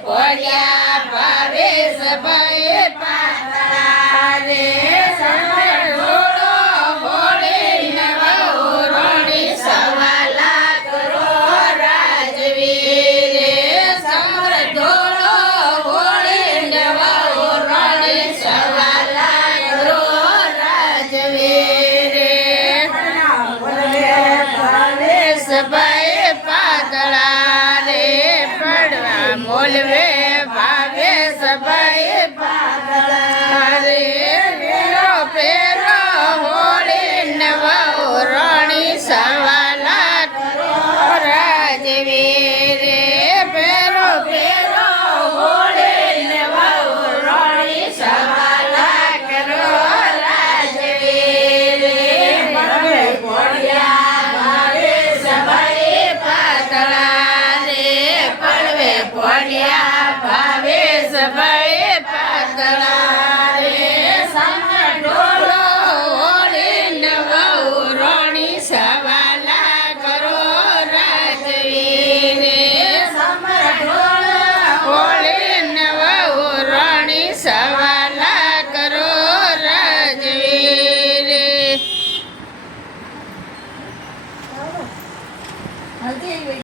પડ્યા ભાવેશ ભાઈ પાતળા રે સમર ધોળો હોળીને વહુ રોણી સવા લાખ રો રાજવીર રે સમર ધોળો હોળીને વહુ રોણી સવા લાખ રો રાજવીર રે ભાવેશ ભાઈ પાતળા રે પડવા મોલવે ભાવેશ ભાઈ પાતળા રે પેરો પેરો હોળીને વહુ રોણી સવા લાખ રાજવીર રે પેરો પેરો હોળીને વહુ રોણી સવા લાખ રાજવીર રે પડ્યા ભાવેશ ભાઈ પાતળા રે પડવે પડ્યા ભાવેશ ભાઈ પાતળા